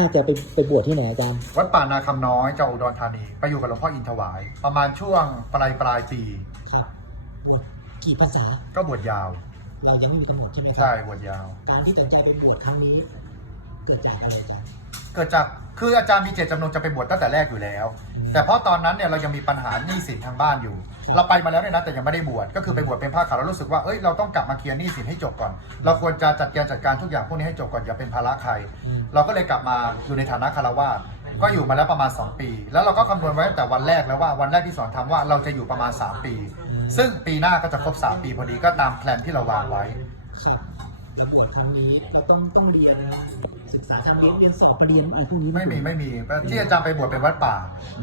น่าจะไปไปบวชที่ไหนอาจารย์ วัดป่านาคำน้อยจังหวัดอุดรธานี ไปอยู่กับหลวงพ่ออินถวาย ประมาณช่วงปลายปลายปี ครับบวชกี่ภาษา ก็บวชยาว เรายังไม่มีกำหนดใช่ไหมครัใช่บวชยาว การที่ตัดสินใจไปบวชครั้งนี้ เกิดจากอะไรอาจารย์ เกิดจากคืออาจารย์มีเจตจำนงจะไปบวชตั้งแต่แรกอยู่แล้ว แต่เพราะตอนนั้นเนี่ยเรายังมีปัญหาหนี้สินทางบ้านอยู่ครับเราไปมาแล้วเนี่ยนะแต่ยังไม่ได้บวชก็คือไปบวชเป็นพระขาวเรารู้สึกว่าเอ้ยเราต้องกลับมาเคลียร์หนี้สินให้จบก่อน เราควรจะจัดการจัดการทุกอย่างพวกนี้ให้จบก่อนอย่าเป็นภาระใครอืมเราก็เลยกลับมาอยู่ในฐานะคารวาสก็อยู่มาแล้วประมาณ 2 ปี แล้วเราก็คำนวณไว้ตั้งแต่วันแรกแล้วว่าวันแรกที่สอนทำว่าเราจะอยู่ประมาณ 3 ปี ซึ่งปีหน้าก็จะครบ 3 ปีพอดีก็ตามแผนที่เราวางไว้ ครับแล้วบวชครั้งนี้เราต้องต้องเรียนนะครับศึกษาทางเรียนเรียนสอบมาเรียนอะไรพวกนี้ไม่มีไม่มีที่อาจารย์ไปบวชเป็นวัดป่า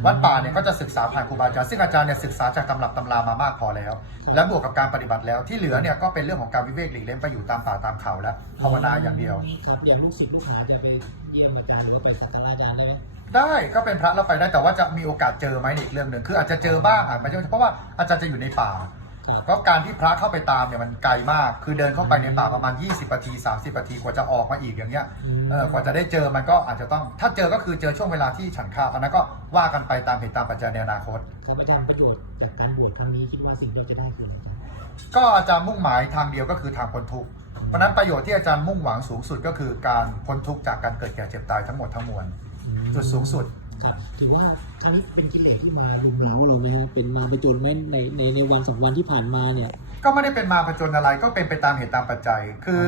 วัดป่าเนี่ยก็จะศึกษาผ่านครูบาอาจารย์ซึ่งอาจารย์เนี่ยศึกษาจากตำรับตำรามามากพอแล้ว และบวกกับการปฏิบัติแล้วที่เหลือเนี่ยก็เป็นเรื่องของการวิเวกหลีกเล่นไปอยู่ตามป่าตามเขาแล้วภาวนาอย่างเดียวครับอย่างลูกศิษย์ลูกหาจะไปเยี่ยมอาจารย์หรือว่าไปสักการะอาจารย์ได้ไหมได้ก็เป็นพระแล้วไปได้แต่ว่าจะมีโอกาสเจอไหมในอีกเรื่องหนึ่งคืออาจจะเจอบ้างอาจไม่ใช่เพราะว่าอาจารย์จะอยู่ในป่า ครับก็การที่พระเข้าไปตามเนี่ยมันไกลมาก คือเดินเข้าไปในป่าประมาณ 20นาที 30นาทีกว่าจะออกมาอีกอย่างเงี้ยมเออกว่าจะได้เจอมันก็อาจจะต้อง ถ้าเจอก็คือเจอช่วงเวลาที่ฉันข้าวอันนั้นก็ว่ากันไปตามเหตุตามปัจจัยในอนาคต ครับอาจารย์ประโยชน์จากการบวชครั้งนี้คิดว่าสิ่งที่เราจะได้คืออะไรครับ ก็อาจารย์มุ่งหมายทางเดียวก็คือทางพ้นทุกข์เพราะฉะนั้นประโยชน์ที่อาจารย์มุ่งหวังสูงสุดก็คือการพ้นทุกข์จากการเกิดแก่เจ็บตายทั้งหมดทั้งมวล จุดสูงสุด ครับถือว่าครั้งนี้เป็นกิเลสที่มารุมเร้าเราไหมฮะเป็นมาประจนไหมในในในวันสองวันที่ผ่านมาเนี่ยก็ไม่ได้เป็นมาผจญอะไรก็เป็นไปตามเหตุตามปัจจัย คือ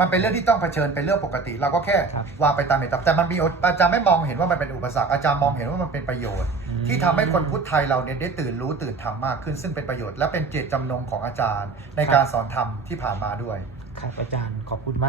มันเป็นเรื่องที่ต้องเผชิญเป็นเรื่องปกติ เราก็แค่ครับวางไปตามเหตุตามแต่มันมีอาจารย์ไม่มองเห็นว่ามันเป็นอุปสรรคอาจารย์มองเห็นว่ามันเป็นประโยชน์อืมที่ทำให้คนพุทธไทยเราเนี่ยได้ตื่นรู้ตื่นธรรมมากขึ้น ซึ่งเป็นประโยชน์และเป็นเจตจำนงของอาจารย์ ในการสอนธรรมที่ผ่านมาด้วยครับอาจารย์ขอบคุณมาก